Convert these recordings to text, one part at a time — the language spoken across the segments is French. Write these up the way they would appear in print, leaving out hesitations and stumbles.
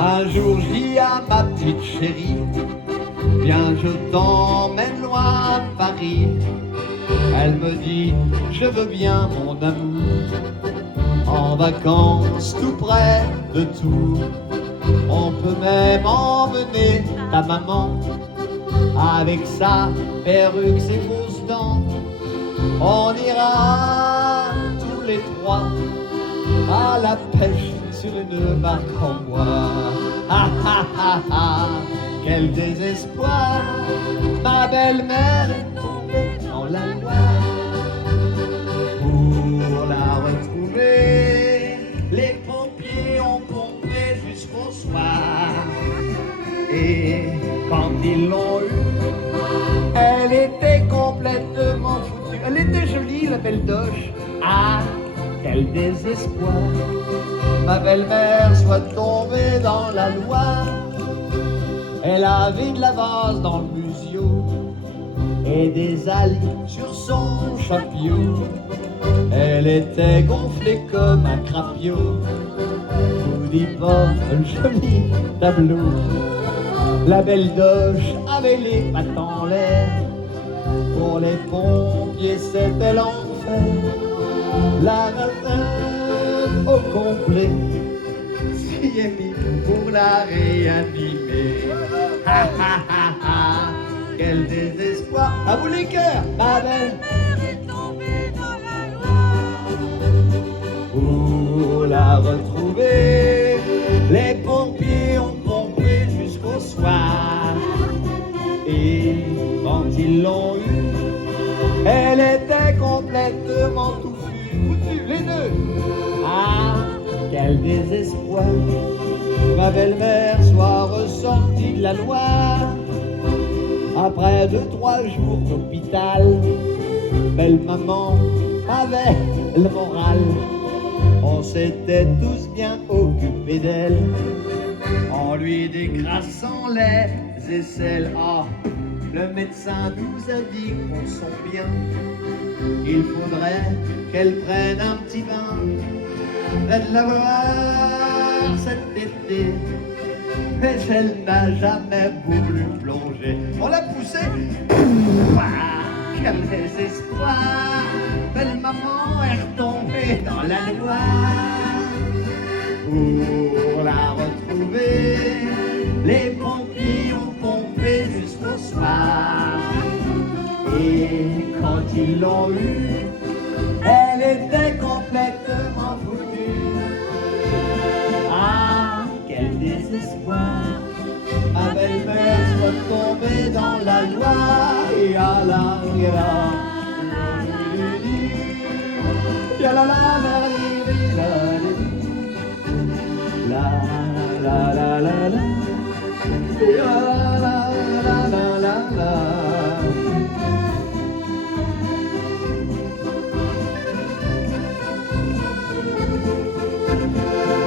Un jour je dis à ma petite chérie, viens je t'emmène loin à Paris. Elle me dit, je veux bien mon amour, en vacances tout près de Tours. On peut même emmener ta maman, avec sa perruque, ses fausses dents. On ira tous les trois à la pêche sur une barque en bois. Ah ah ah ah, quel désespoir, ma belle-mère est tombée dans la Loire. Pour la retrouver, les pompiers ont pompé jusqu'au soir. Et quand ils l'ont eue, elle était complètement foutue. Elle était jolie, la belle doche. Ah, quel désespoir, ma belle-mère soit tombée dans la Loire. Elle avait de la vase dans le musio et des algues sur son chapeau. Elle était gonflée comme un crapio. Je vous dis pas un joli tableau. La belle doche avait les pattes en l'air. Pour les pompiers c'était l'enfer. La retraite au complet s'y est mis pour la réanimer. Ha ha ha ha, quel désespoir. À vous les cœurs, ma belle. Pour la retrouver, les pompiers ont pompé jusqu'au soir. Et quand ils l'ont eue, elle était complètement foutue, les deux. Ah, quel désespoir, ma belle-mère soit ressortie de la Loire. Après 2-3 jours d'hôpital, belle maman avait le moral. On s'était tous bien occupés d'elle, en lui décrassant les aisselles. Ah, le médecin nous a dit qu'on sent bien, il faudrait qu'elle prenne un petit bain. Faites la voir cet été, mais elle n'a jamais voulu plonger. On l'a poussée, quel désespoir, belle maman est retombée dans la Loire. Pour la retrouver, les pompiers ont pompé jusqu'au soir. Et quand ils l'ont eue, elle était complètement foutue. Ah, quel désespoir, ma belle-mère soit tombée dans la Loire. Et à la la la la la la la.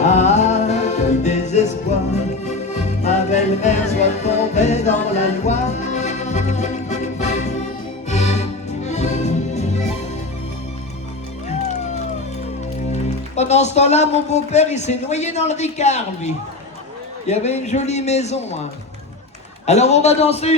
Ah, quel désespoir, ma belle-mère soit tombée dans la Loire. Pendant ce temps-là, mon beau-père, il s'est noyé dans le Ricard, lui. Il y avait une jolie maison, hein. Alors on va danser une...